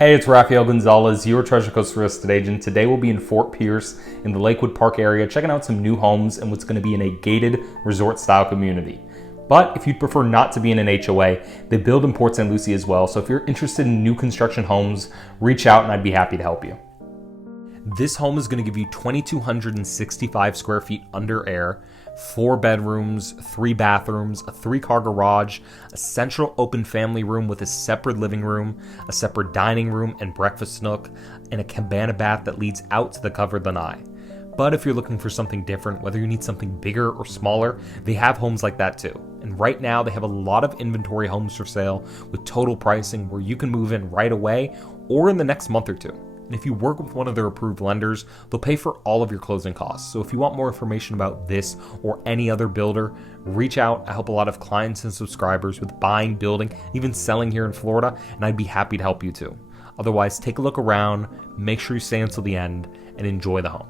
Hey, it's Raphael Gonzalez, your Treasure Coast real estate agent. Today we'll be in Fort Pierce in the Lakewood Park area, checking out some new homes and what's going to be in a gated resort-style community. But if you'd prefer not to be in an HOA, they build in Port St. Lucie as well. So if you're interested in new construction homes, reach out and I'd be happy to help you. This home is going to give you 2,265 square feet under air, 4 bedrooms, 3 bathrooms, a 3-car garage, a central open family room with a separate living room, a separate dining room and breakfast nook, and a cabana bath that leads out to the covered lanai. But if you're looking for something different, whether you need something bigger or smaller, they have homes like that too. And right now they have a lot of inventory homes for sale with total pricing where you can move in right away or in the next month or two. And if you work with one of their approved lenders, they'll pay for all of your closing costs. So if you want more information about this or any other builder, reach out. I help a lot of clients and subscribers with buying, building, even selling here in Florida, and I'd be happy to help you too. Otherwise, take a look around, make sure you stay until the end, and enjoy the home.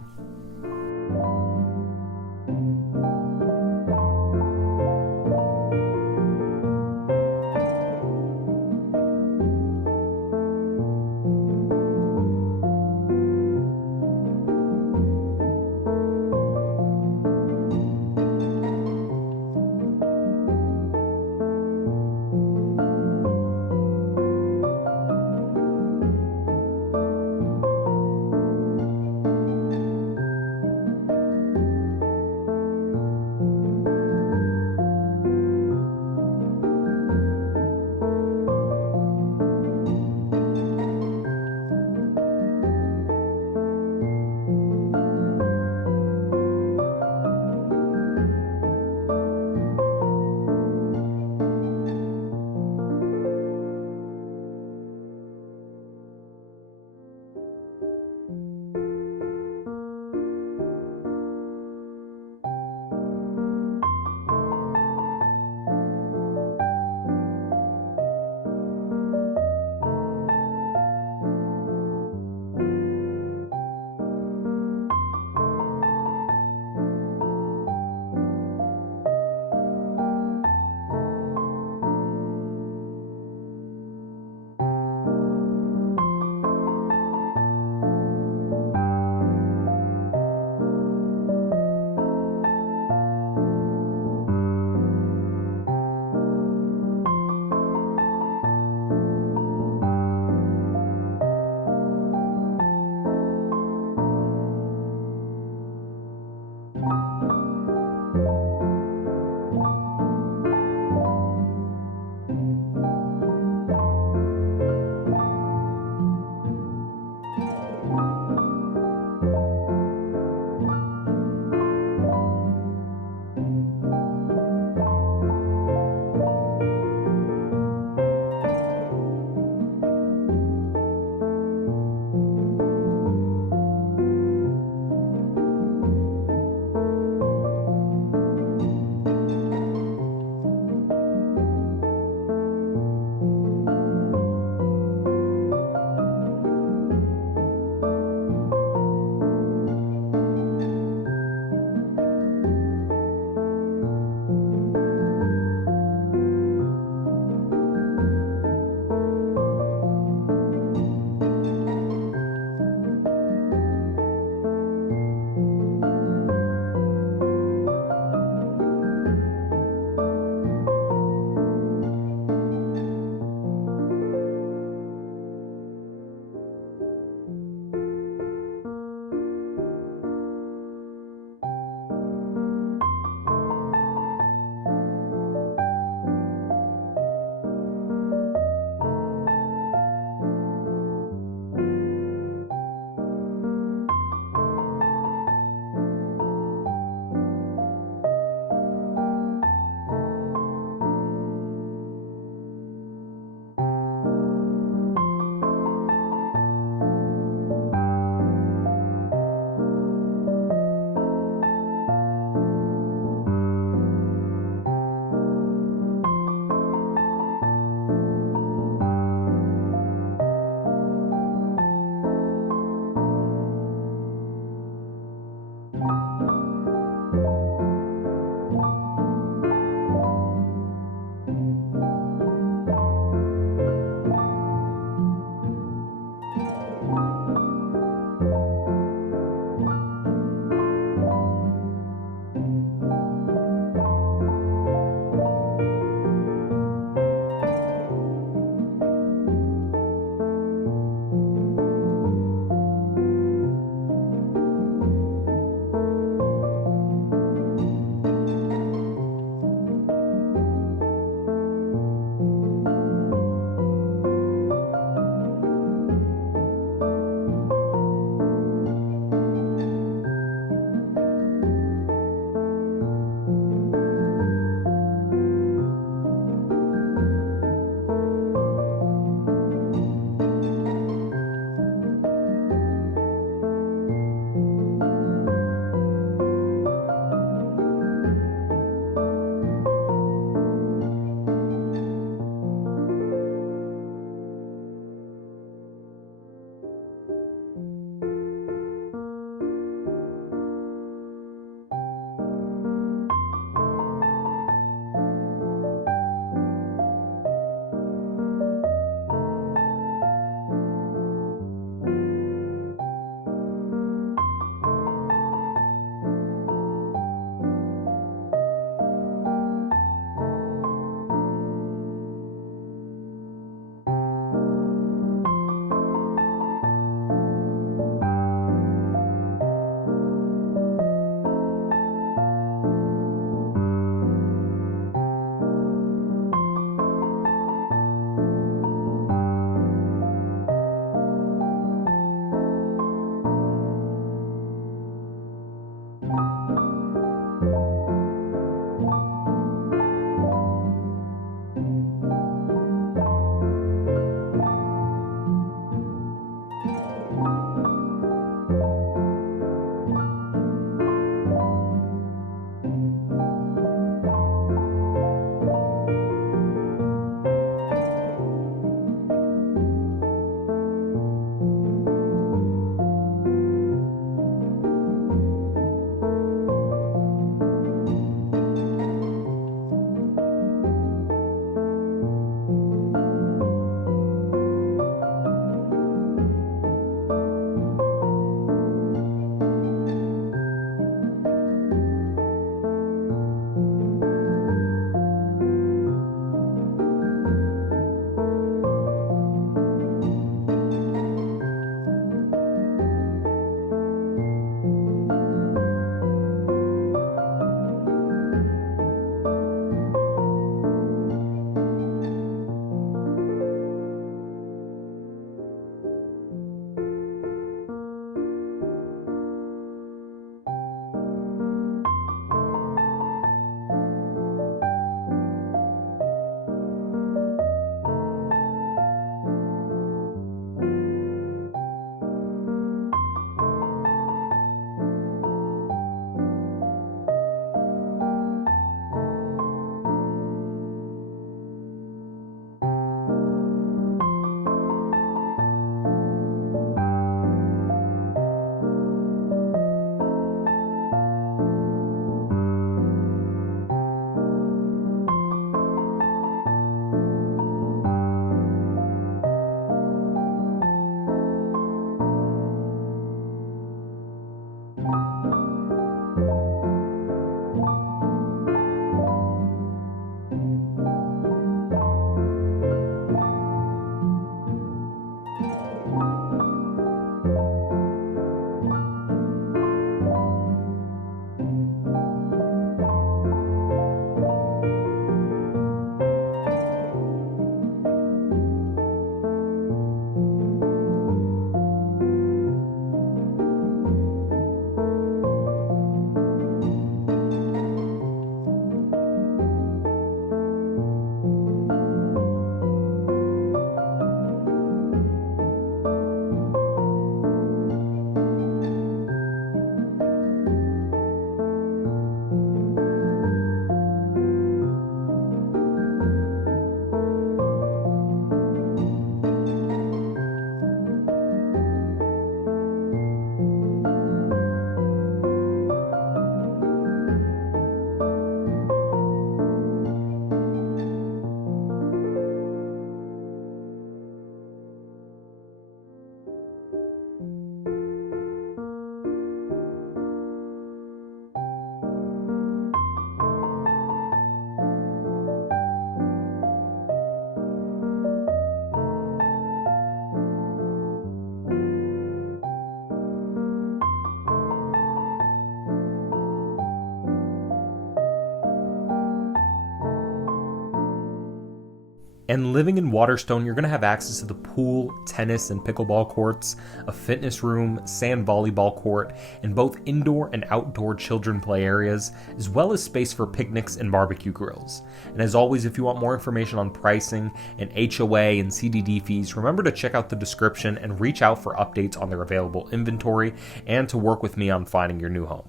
And living in Waterstone, you're going to have access to the pool, tennis and pickleball courts, a fitness room, sand volleyball court, and both indoor and outdoor children play areas, as well as space for picnics and barbecue grills. And as always, if you want more information on pricing and HOA and CDD fees, remember to check out the description and reach out for updates on their available inventory and to work with me on finding your new home.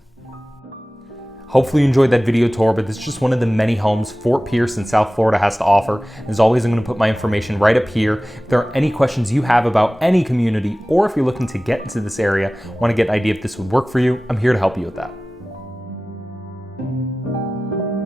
Hopefully you enjoyed that video tour, but this is just one of the many homes Fort Pierce in South Florida has to offer. As always, I'm going to put my information right up here. If there are any questions you have about any community, or if you're looking to get into this area, want to get an idea if this would work for you, I'm here to help you with that.